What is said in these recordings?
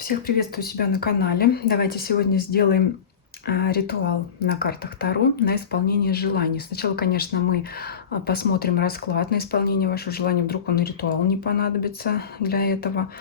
Всех приветствую себя на канале. Давайте сегодня сделаем ритуал на картах Таро на исполнение желаний. Сначала, конечно, мы посмотрим расклад на исполнение вашего желания. Вдруг он и ритуал не понадобится для этого.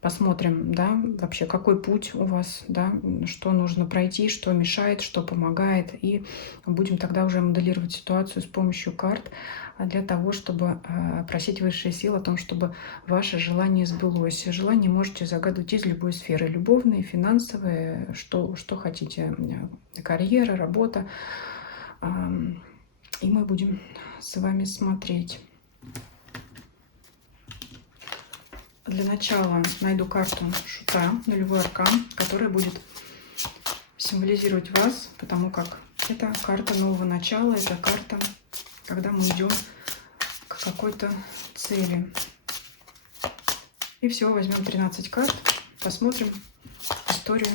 Посмотрим, да, вообще какой путь у вас, да, что нужно пройти, что мешает, что помогает. И будем тогда уже моделировать ситуацию с помощью карт для того, чтобы просить высшие силы о том, чтобы ваше желание сбылось. Желание можете загадывать из любой сферы. Любовные, финансовые, что хотите. Карьера, работа. И мы будем с вами смотреть. Для начала найду карту Шута, нулевой аркан, которая будет символизировать вас, потому как это карта нового начала, это карта, когда мы идем к какой-то цели. И всего возьмем 13 карт, посмотрим историю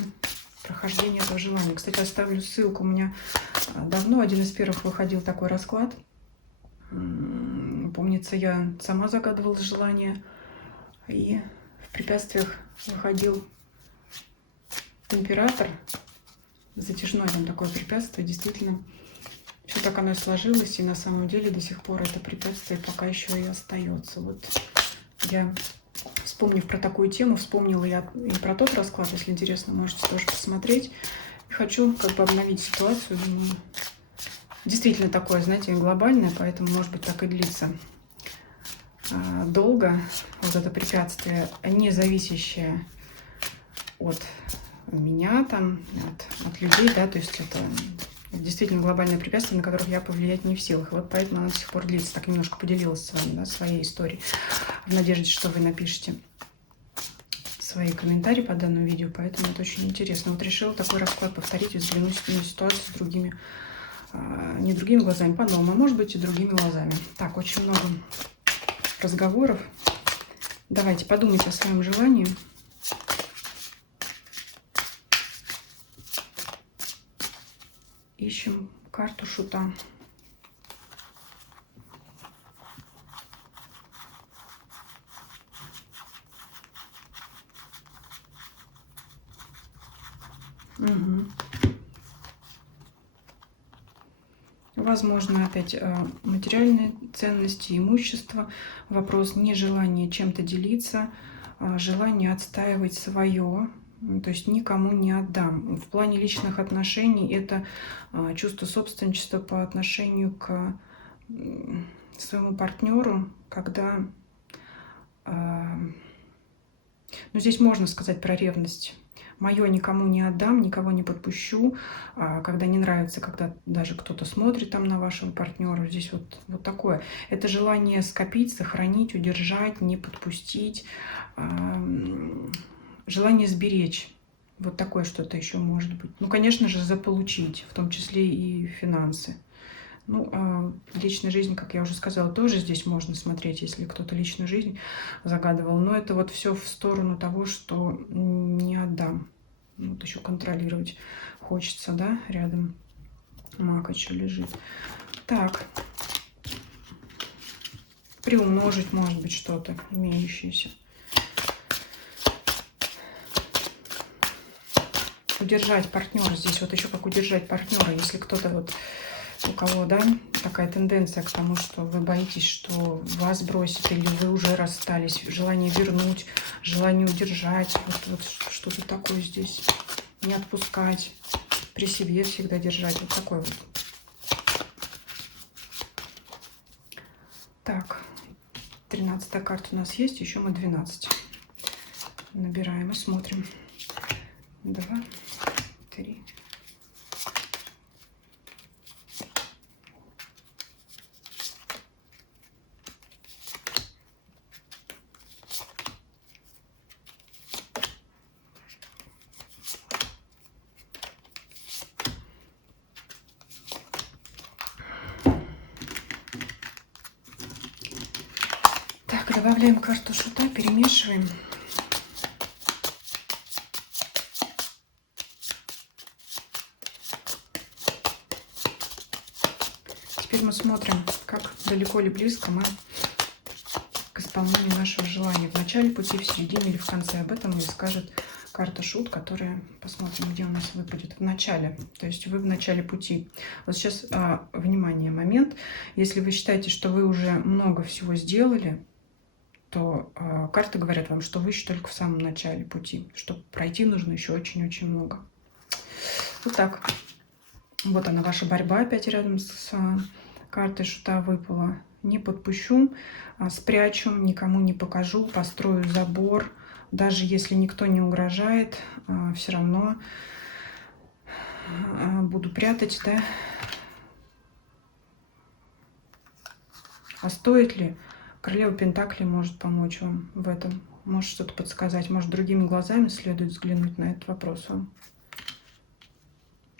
прохождения этого желания. Кстати, оставлю ссылку. У меня давно один из первых выходил такой расклад. Помнится, я сама загадывала желание. И в препятствиях выходил император. Затяжное там такое препятствие. Действительно, все так оно и сложилось. И на самом деле до сих пор это препятствие пока еще и остается. Вот я, вспомнив про такую тему, вспомнила я и про тот расклад. Если интересно, можете тоже посмотреть. И хочу как бы обновить ситуацию. Думаю, действительно такое, знаете, глобальное, поэтому, может быть, так и длится долго. Вот это препятствие, не зависящее от меня, там, от людей, да, то есть это действительно глобальное препятствие, на которых я повлиять не в силах. И вот поэтому оно до сих пор длится. Так немножко поделилась с вами, да, своей историей, в надежде, что вы напишите свои комментарии по данному видео, поэтому это очень интересно. Вот решила такой расклад повторить и взглянуть на ситуацию с другими, не другими глазами, по-новому, а может быть и другими глазами. Так, очень много разговоров. Давайте подумайте о своем желании. Ищем карту Шута. Угу. Возможно, опять материальные ценности, имущество. Вопрос нежелания чем-то делиться, желание отстаивать свое, то есть никому не отдам. В плане личных отношений это чувство собственничества по отношению к своему партнеру, когда, ну, здесь можно сказать про ревность. Мое никому не отдам, никого не подпущу, когда не нравится, когда даже кто-то смотрит там на вашего партнера. Здесь вот такое. Это желание скопить, сохранить, удержать, не подпустить, желание сберечь. Вот такое что-то еще может быть. Ну, конечно же, заполучить, в том числе и финансы. Ну, личная жизнь, как я уже сказала, тоже здесь можно смотреть, если кто-то личную жизнь загадывал. Но это вот все в сторону того, что не отдам. Вот еще контролировать хочется, да, рядом маг еще лежит. Так, приумножить, может быть, что-то имеющееся. Удержать партнера здесь, вот еще как удержать партнера, если кто-то вот, у кого, да, такая тенденция к тому, что вы боитесь, что вас бросит, или вы уже расстались, желание вернуть, желание удержать, вот что-то такое здесь, не отпускать, при себе всегда держать, вот такой вот. Так, 13-я карта у нас есть, еще мы 12 набираем и смотрим. 2, 3. Так, добавляем карту Шута, перемешиваем. Теперь мы смотрим, как далеко или близко мы к исполнению нашего желания. В начале пути, в середине или в конце. Об этом мне скажет карта шут, которая, посмотрим, где у нас выпадет. В начале. То есть вы в начале пути. Вот сейчас, внимание, момент. Если вы считаете, что вы уже много всего сделали, то карты говорят вам, что вы еще только в самом начале пути. Чтобы пройти, нужно еще очень-очень много. Вот так. Вот она, ваша борьба опять рядом с картой шута выпала. Не подпущу, спрячу, никому не покажу, построю забор. Даже если никто не угрожает, все равно буду прятать, да. А стоит ли? Королева Пентаклей может помочь вам в этом. Может что-то подсказать. Может, другими глазами следует взглянуть на этот вопрос вам.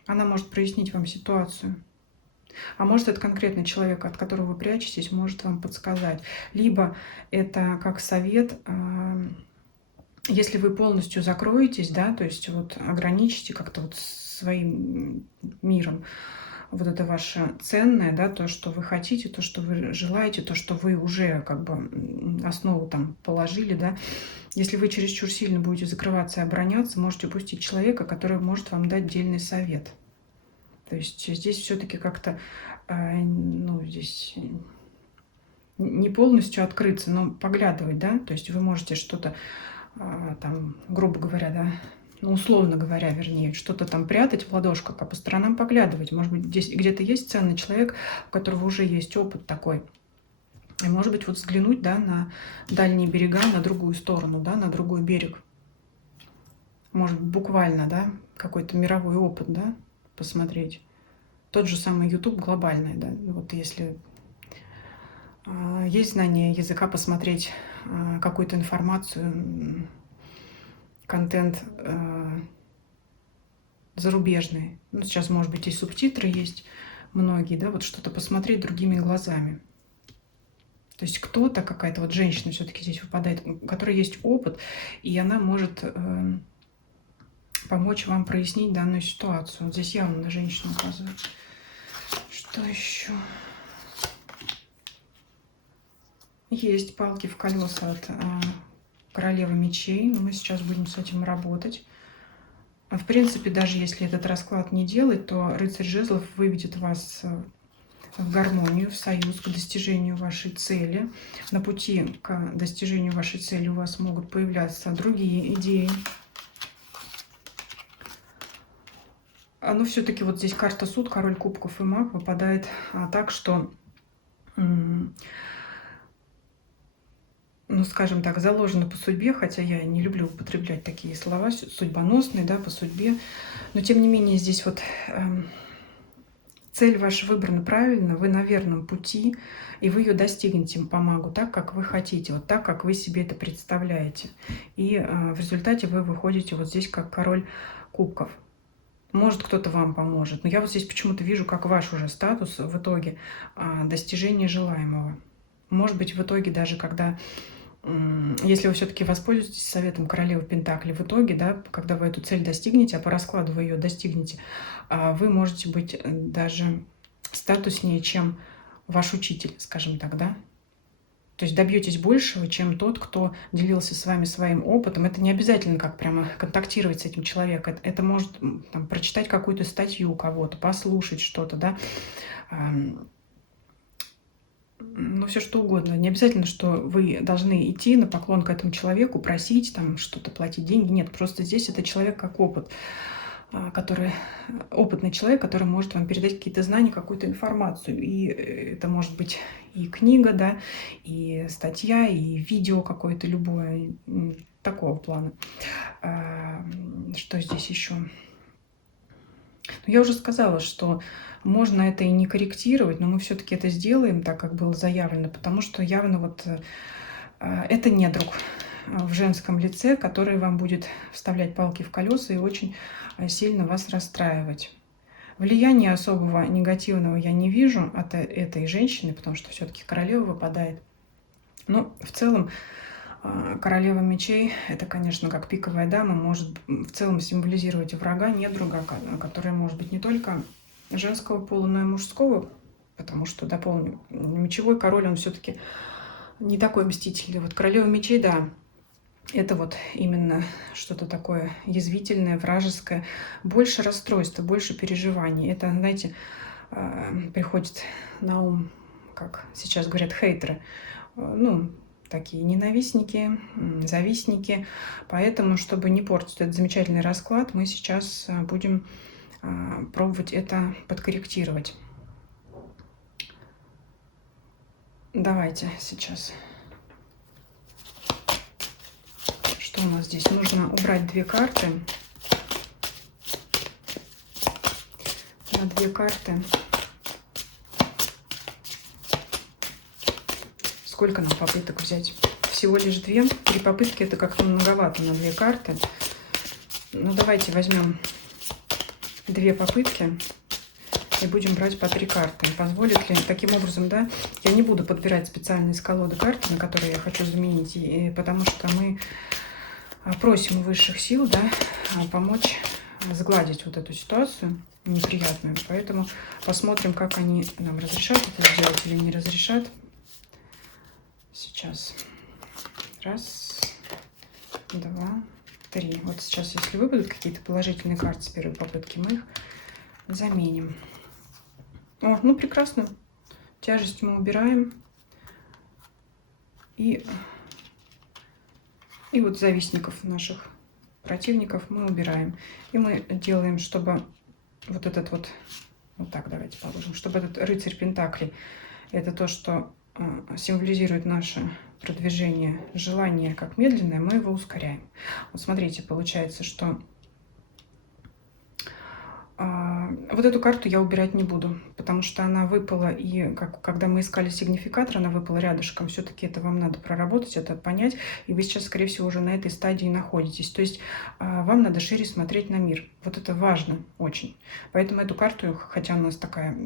Она может прояснить вам ситуацию. А может, это конкретный человек, от которого вы прячетесь, может вам подсказать. Либо это как совет, если вы полностью закроетесь, да, то есть вот ограничите как-то вот своим миром вот это ваше ценное, да, то, что вы хотите, то, что вы желаете, то, что вы уже как бы основу там положили, да. Если вы чересчур сильно будете закрываться и обороняться, можете упустить человека, который может вам дать дельный совет. То есть здесь все-таки как-то, ну, здесь не полностью открыться, но поглядывать, да. То есть вы можете что-то там, грубо говоря, да, ну, условно говоря, вернее, что-то там прятать в ладошках, а по сторонам поглядывать. Может быть, здесь где-то есть ценный человек, у которого уже есть опыт такой. И, может быть, вот взглянуть, да, на дальние берега, на другую сторону, да, на другой берег. Может быть, буквально, да, какой-то мировой опыт, да, посмотреть. Тот же самый YouTube глобальный, да, вот если есть знание языка, посмотреть какую-то информацию, контент зарубежный. Ну, сейчас, может быть, и субтитры есть многие, да, вот что-то посмотреть другими глазами. То есть кто-то, какая-то вот женщина все-таки здесь выпадает, у которой есть опыт, и она может помочь вам прояснить данную ситуацию. Вот здесь явно на женщину указывает. Что еще? Есть палки в колеса от королевы мечей, но мы сейчас будем с этим работать. В принципе, даже если этот расклад не делать, то рыцарь жезлов выведет вас в гармонию, в союз к достижению вашей цели. На пути к достижению вашей цели у вас могут появляться другие идеи. Но все-таки вот здесь карта суд, король кубков и маг выпадает так, что, ну, скажем так, заложено по судьбе, хотя я не люблю употреблять такие слова, судьбоносные, да, по судьбе. Но, тем не менее, здесь вот цель ваша выбрана правильно, вы на верном пути, и вы ее достигнете по магу так, как вы хотите, вот так, как вы себе это представляете. И в результате вы выходите вот здесь как король кубков. Может, кто-то вам поможет, но я вот здесь почему-то вижу, как ваш уже статус в итоге достижения желаемого. Может быть, в итоге даже когда... Если вы все-таки воспользуетесь советом королевы Пентаклей, в итоге, да, когда вы эту цель достигнете, а по раскладу вы ее достигнете, вы можете быть даже статуснее, чем ваш учитель, скажем так, да. То есть добьетесь большего, чем тот, кто делился с вами своим опытом. Это не обязательно как прямо контактировать с этим человеком. Это может там, прочитать какую-то статью у кого-то, послушать что-то, да. Ну, все что угодно. Не обязательно, что вы должны идти на поклон к этому человеку, просить там что-то, платить деньги. Нет, просто здесь это человек как опыт, опытный человек, который может вам передать какие-то знания, какую-то информацию. И это может быть и книга, да, и статья, и видео какое-то любое, такого плана. Что здесь еще? Я уже сказала, что можно это и не корректировать, но мы все-таки это сделаем так, как было заявлено, потому что явно вот это недруг в женском лице, который вам будет вставлять палки в колеса и очень сильно вас расстраивать. Влияния особого негативного я не вижу от этой женщины, потому что все-таки королева выпадает. Но в целом королева мечей, это, конечно, как пиковая дама, может в целом символизировать врага, недруга, который может быть не только женского пола, но и мужского, потому что, дополню, мечевой король, он все-таки не такой мстительный. Вот королева мечей, да, это вот именно что-то такое язвительное, вражеское, больше расстройства, больше переживаний. Это, знаете, приходит на ум, как сейчас говорят, хейтеры. Ну, такие ненавистники, завистники. Поэтому, чтобы не портить этот замечательный расклад, мы сейчас будем пробовать это подкорректировать. Давайте сейчас. Что у нас здесь? Нужно убрать 2 карты. На 2 карты. Сколько нам попыток взять? Всего лишь 2. 3 попытки это как-то многовато на 2 карты. Ну, давайте возьмем 2 попытки и будем брать по 3 карты. Позволит ли? Таким образом, да, я не буду подбирать специально из колоды карты, на которые я хочу заменить, потому что мы просим у высших сил, да, помочь сгладить вот эту ситуацию неприятную. Поэтому посмотрим, как они нам разрешат это сделать или не разрешат. Сейчас. 1, 2, 3. Вот сейчас, если выпадут какие-то положительные карты с первой попытки, мы их заменим. О, ну прекрасно. Тяжесть мы убираем. И вот завистников наших противников мы убираем. И мы делаем, чтобы вот этот вот так давайте положим, чтобы этот рыцарь пентаклей, это то, что символизирует наше продвижение, желание как медленное, мы его ускоряем. Вот смотрите, получается, что вот эту карту я убирать не буду, потому что она выпала, и когда мы искали сигнификатор, она выпала рядышком. Все-таки это вам надо проработать, это понять, и вы сейчас, скорее всего, уже на этой стадии находитесь. То есть вам надо шире смотреть на мир. Вот это важно очень. Поэтому эту карту, хотя у нас такая...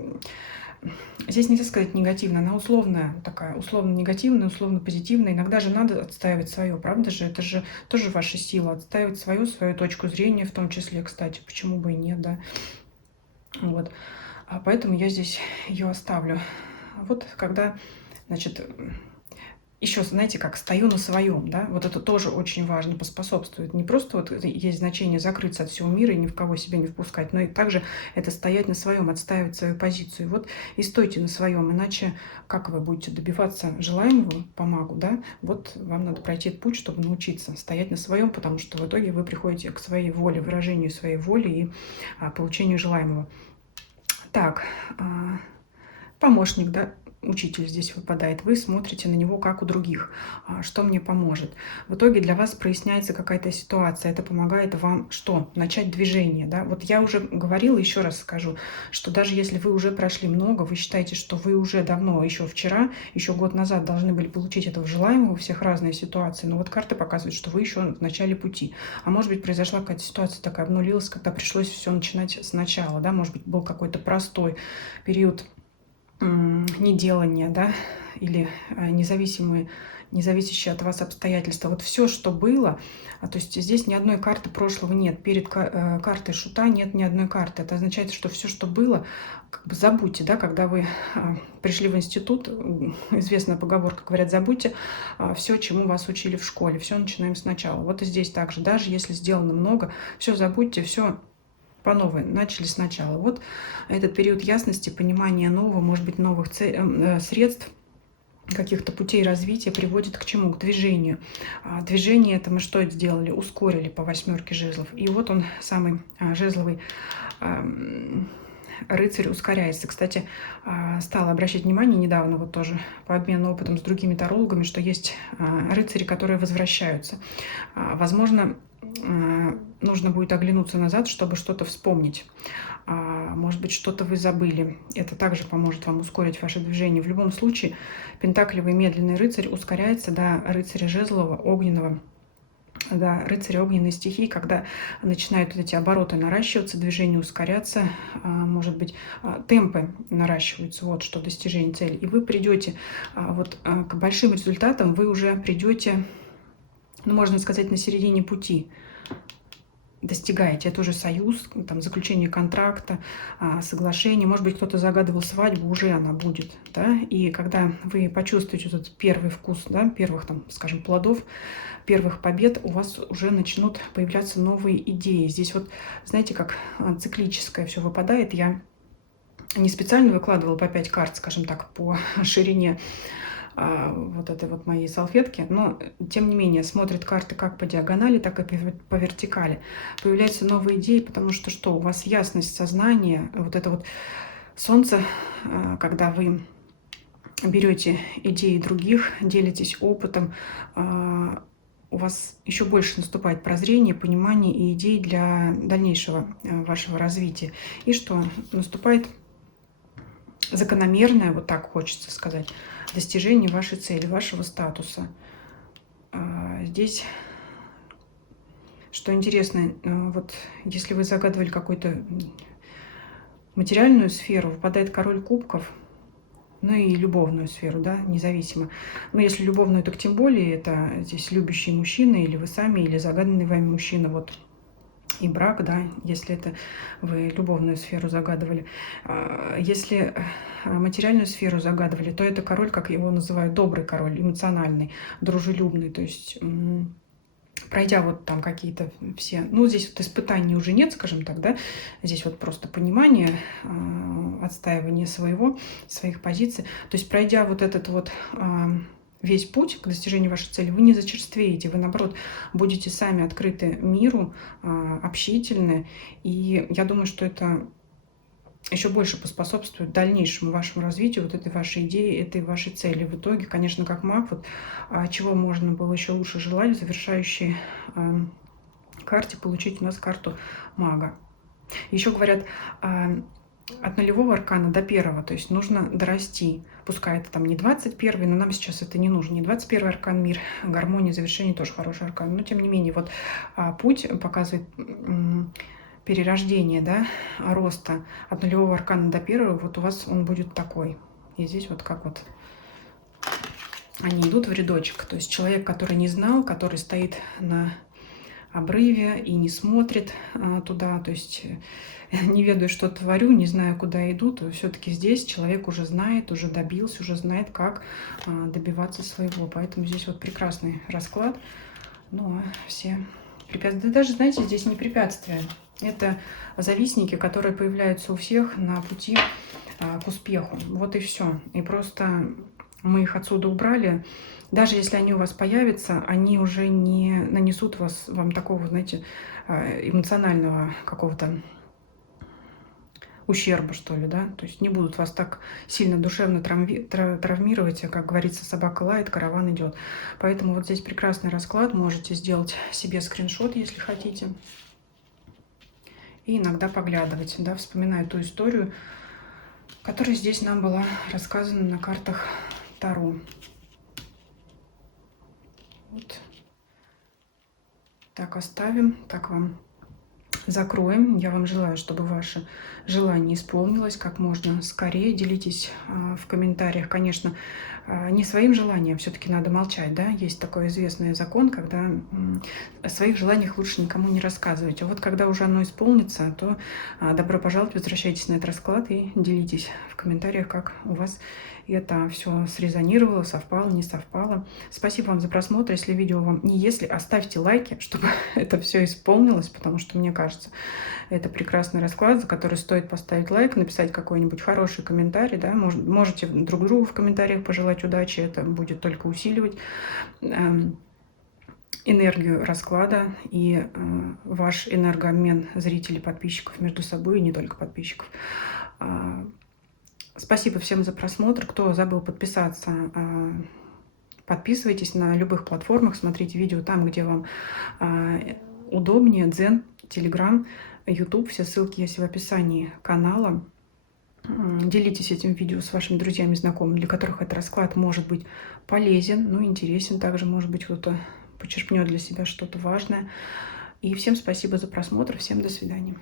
Здесь нельзя сказать негативно, она условная такая, условно негативная, условно позитивная. Иногда же надо отстаивать свое, правда же? Это же тоже ваша сила, отстаивать свою точку зрения, в том числе, кстати, почему бы и нет, да? Вот. Поэтому я здесь ее оставлю. Вот когда, значит, еще, знаете, как стою на своем, да, вот это тоже очень важно, поспособствует. Не просто вот есть значение закрыться от всего мира и ни в кого себя не впускать, но и также это стоять на своем, отстаивать свою позицию. Вот и стойте на своем, иначе как вы будете добиваться желаемого по магу, да, вот вам надо пройти этот путь, чтобы научиться стоять на своем, потому что в итоге вы приходите к своей воле, выражению своей воли и получению желаемого. Так, помощник, да, учитель здесь выпадает, вы смотрите на него как у других, что мне поможет. В итоге для вас проясняется какая-то ситуация, это помогает вам что? Начать движение, да? Вот я уже говорила, еще раз скажу, что даже если вы уже прошли много, вы считаете, что вы уже давно, еще вчера, еще год назад должны были получить этого желаемого, у всех разные ситуации, но вот карты показывают, что вы еще в начале пути. А может быть, произошла какая-то ситуация такая, обнулилась, когда пришлось все начинать сначала, да? Может быть, был какой-то простой период неделания, да, или независящие от вас обстоятельства. Вот все, что было, то есть здесь ни одной карты прошлого нет. Перед картой шута нет ни одной карты. Это означает, что все, что было, как бы забудьте, да, когда вы пришли в институт, известная поговорка, говорят, забудьте все, чему вас учили в школе, все начинаем сначала. Вот и здесь также, даже если сделано много, все забудьте, все по новой, начали сначала. Вот этот период ясности, понимания нового, может быть, новых средств, каких-то путей развития приводит к чему? К движению. Движение это мы что сделали? Ускорили по 8 жезлов. И вот он, самый жезловый рыцарь, ускоряется. Кстати, стала обращать внимание недавно, вот тоже по обмену опытом с другими тарологами, что есть рыцари, которые возвращаются. Возможно, нужно будет оглянуться назад, чтобы что-то вспомнить. Может быть, что-то вы забыли. Это также поможет вам ускорить ваше движение. В любом случае, пентаклевый медленный рыцарь ускоряется до рыцаря жезлового, огненного, до рыцаря огненной стихии, когда начинают вот эти обороты наращиваться, движение ускоряться, может быть, темпы наращиваются, вот что достижение цели. И вы придете вот к большим результатам, вы уже придете, ну, можно сказать, на середине пути. достигаете. Это уже союз, там, заключение контракта, соглашение. Может быть, кто-то загадывал свадьбу, уже она будет. Да? И когда вы почувствуете этот первый вкус, да, первых, там, скажем, плодов, первых побед, у вас уже начнут появляться новые идеи. Здесь вот, знаете, как циклическое все выпадает. Я не специально выкладывала по 5 карт, скажем так, по ширине вот этой вот моей салфетки, но тем не менее смотрит карты как по диагонали, так и по вертикали. Появляются новые идеи, потому что у вас ясность сознания, вот это вот солнце, когда вы берете идеи других, делитесь опытом, у вас еще больше наступает прозрение, понимание и идей для дальнейшего вашего развития. И что наступает закономерное, вот так хочется сказать, достижение вашей цели, вашего статуса. Здесь, что интересно, вот если вы загадывали какую-то материальную сферу, выпадает король кубков, ну и любовную сферу, да, независимо. Но если любовную, так тем более, это здесь любящий мужчина, или вы сами, или загаданный вами мужчина, вот. И брак, да, если это вы любовную сферу загадывали. Если материальную сферу загадывали, то это король, как его называют, добрый король, эмоциональный, дружелюбный. То есть, пройдя вот там какие-то все... Ну, здесь вот испытаний уже нет, скажем так, да. Здесь вот просто понимание, отстаивание своих позиций. То есть, пройдя вот этот вот... весь путь к достижению вашей цели, вы не зачерствеете, вы, наоборот, будете сами открыты миру, общительны. И я думаю, что это еще больше поспособствует дальнейшему вашему развитию, вот этой вашей идеи, этой вашей цели. В итоге, конечно, как маг, вот, чего можно было еще лучше желать в завершающей карте получить у нас карту мага. Еще говорят, от нулевого аркана до первого, то есть нужно дорасти. Пускай это там не 21-й, но нам сейчас это не нужно. Не 21-й аркан, мир, гармония, завершение тоже хороший аркан. Но тем не менее, вот путь показывает перерождение, да, роста от нулевого аркана до первого. Вот у вас он будет такой. И здесь вот как вот они идут в рядочек. То есть человек, который не знал, который стоит на обрыве и не смотрит туда, то есть не ведаю, что творю, не знаю, куда иду, то все-таки здесь человек уже знает, уже добился, уже знает, как добиваться своего. Поэтому здесь вот прекрасный расклад. Ну, а все препятствия, да даже, знаете, здесь не препятствия, это завистники, которые появляются у всех на пути к успеху. Вот и все. И просто мы их отсюда убрали. Даже если они у вас появятся, они уже не нанесут вам такого, знаете, эмоционального какого-то ущерба, что ли, да. То есть не будут вас так сильно душевно травмировать, как говорится, собака лает, караван идет. Поэтому вот здесь прекрасный расклад. Можете сделать себе скриншот, если хотите. И иногда поглядывать, да, вспоминая ту историю, которая здесь нам была рассказана на картах Таро. Вот. Так оставим, так вам закроем. Я вам желаю, чтобы ваше желание исполнилось как можно скорее. Делитесь в комментариях, конечно, не своим желанием, все-таки надо молчать, да, есть такой известный закон, когда о своих желаниях лучше никому не рассказывать. А вот когда уже оно исполнится, то добро пожаловать, возвращайтесь на этот расклад и делитесь в комментариях, как у вас это все срезонировало, совпало, не совпало. Спасибо вам за просмотр. Если видео вам не если, оставьте лайки, чтобы это все исполнилось, потому что мне кажется, это прекрасный расклад, за который стоит поставить лайк, написать какой-нибудь хороший комментарий, да, можете друг другу в комментариях пожелать удачи, это будет только усиливать энергию расклада и ваш энергообмен зрителей, подписчиков между собой, и не только подписчиков. Спасибо всем за просмотр. Кто забыл подписаться, подписывайтесь на любых платформах, смотрите видео там, где вам удобнее. Дзен, Телеграм, Ютуб. Все ссылки есть в описании канала. Делитесь этим видео с вашими друзьями, знакомыми, для которых этот расклад может быть полезен, ну, интересен. Также, может быть, кто-то почерпнет для себя что-то важное. И всем спасибо за просмотр. Всем до свидания.